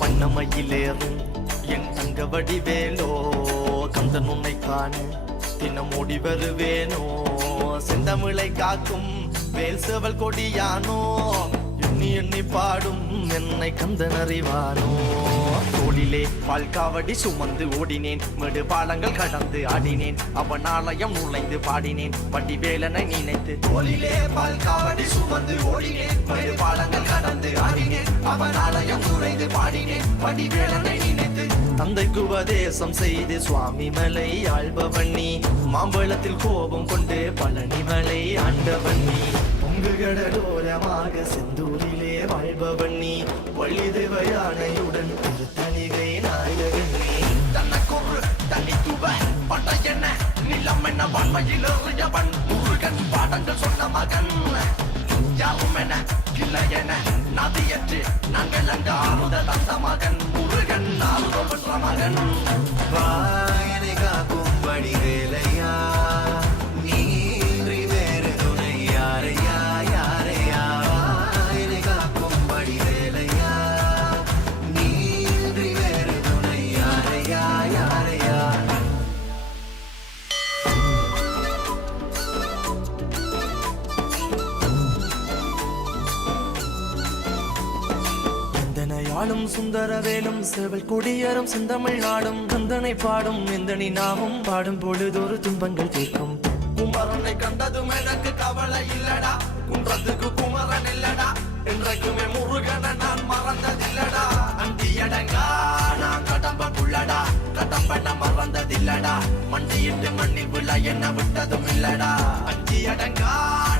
வண்ணமயிலேறும் என் தங்க வடிவேலோ கந்தன் உன்னை காண தினம் ஓடி வருவேனோ செந்தமிழை காக்கும் வேல் செவல் கொடியானோ எண்ணி எண்ணி பாடும் என்னை கந்தன் அறிவானோ தோளிலே பால்காவடி சுமந்து ஓடினேன் மேடு பாலங்கள் கடந்து ஆடினேன் அவன் ஆலயம் நுழைந்து பாடினேன் வடிவேலனை நினைத்து தோளிலே பால்காவடி சுமந்து ஓடினேன் மேடு பாலங்கள் கடந்து ஆடினேன் அவன் ஆலயம் நுழைந்து பாடினேன் வடிவேலனை நினைத்து தந்தைக்கு உபதேசம் செய்து சுவாமி மலை ஆள்பவன் நீ மாம்பழத்தில் கோபம் கொண்டு பழனி மலை ஆண்டவன் நீ பொங்கு கடலோரமாக செந்தூரிலே வாழ்பவன் நீ வள்ளி தேவயானையுடன் திருத்தணிகை நாயகன் நீ தனக்கொரு தனித்துவ பட்டையென நிலம் என்ன வன்மையில் எறியவன் முருகன் பாடங்கள் சொன்ன மகன் யாவும் என கிளை என நதியற்று நாங்கள் அங்க ஆறுத தந்த மகன் முருகன் ஆறுதல் மகன் வாயனை காக்கும் வடிவேலையா நீன்றி வேறு துணை யாரையா யாரையா வாயனை காக்கும் வடிவேலையா நீன்றி வேறு துணை யாரையா யாரையா வாழும் சுந்தரவேலும் செவல் கொடியரும் செந்தமிழ் நாடும் கந்தனை பாடும் எந்தனி நாமும் பாடும் பொழுதொரு துன்பங்கள் தீர்க்கும் குமரனை கண்டதும் எனக்கு கவலை இல்லடா குன்றத்துக்கு குமரன் இல்லடா என்றைக்குமே முருகனை நான் மறந்ததில்லடா அண்டியடங்கா நான் கடம்பக்குள்ளடா கடம்பன மறந்ததில்லடா மண்டியிட்டு மண்ணில் விழ என்ன விட்டதும் இல்லடா அண்டியடங்கா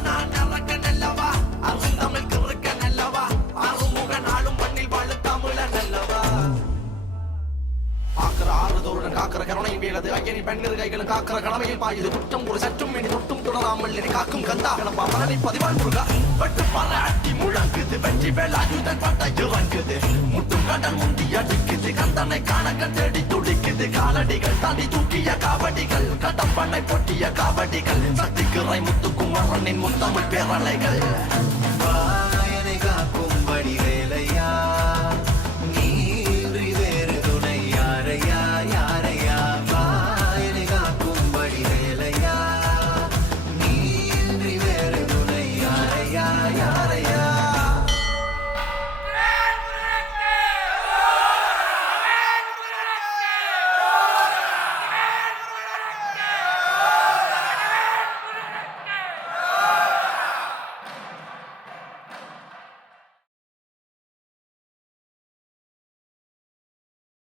நான் நரக்க நல்லவா அருந்தமிழ் கிறுக்க நல்லவா ஆறுமுக நாளும் மண்ணில் வாழ தமிழ நல்லவா ஆக்கிற ஆறுதோருடன் காக்கிற கருணையும் வீழது ஐயனி பெண்ணிரு கைகளும் காக்கிற கடமையில் பாயுது குற்றம் ஒரு சற்றும் இனி தொட்டும் தொடராமல் இனி காக்கும் கந்தா கிளம்பா மரணி பதிவான் முருகா வெட்டு பாராட்டி முழங்குது வெற்றி வேலாயுதன் பட்ட இறங்குது முட்டும் கடல் முந்தி அடிக்குது கந்தனை காண தேடி துடிக்குது காலடிகள் தாண்டி தூக்கிய காவடிகள் கடம்பனை பொட்டிய காவடிகள் சக்திக்குறை முத்துக்குமரனின் முத்தமிழ் பேரலைகள் வாயனை காக்கும்படி வேலையா நீன்றி வேறு துணை யாரையா யாரையா வாயனை காக்கும்படி வேலையா நீன்றி வேறு துணை யாரையா யாரையா